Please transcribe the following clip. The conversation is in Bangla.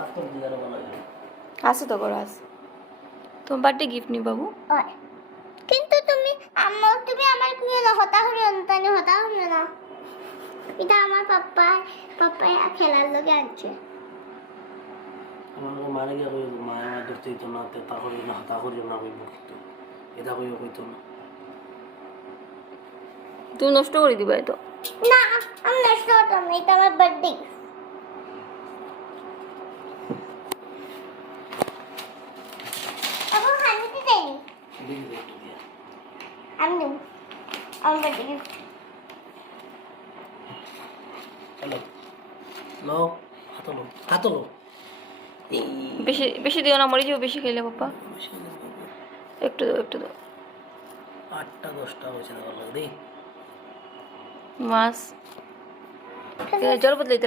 আত্মর দিগারে বলা যায় আছে তো করো আছে তোমার বার্থডে গিফট নি বাবু ওই কিন্তু তুমি আমার কুয়ে হতা হরিও না তাই হতা হরিও না এটা আমার পাপ্পা খেলার লগে আনছে আমার মানে গিয়ে কই মা আমার দেখতেই তো না তা করিও না তা করিও না কইব কিন্তু এটা কইও কইতো না তুমি নষ্ট করে দিবা তো না আমি নষ্ট হতো না এটা আমার বার্থডে এখন হানিতে দেয়নি দেখি দে একটু দিয়া আমি দেবো আমার বার্থডে হ্যালো লো হাতলো বেশি বেশি দিও না মরে যাও বেশি খেলে পাপা একটু দাও 8টা 10টা হয়েছে দেওয়ার লাগে দেই মাছ জল বদলাইতে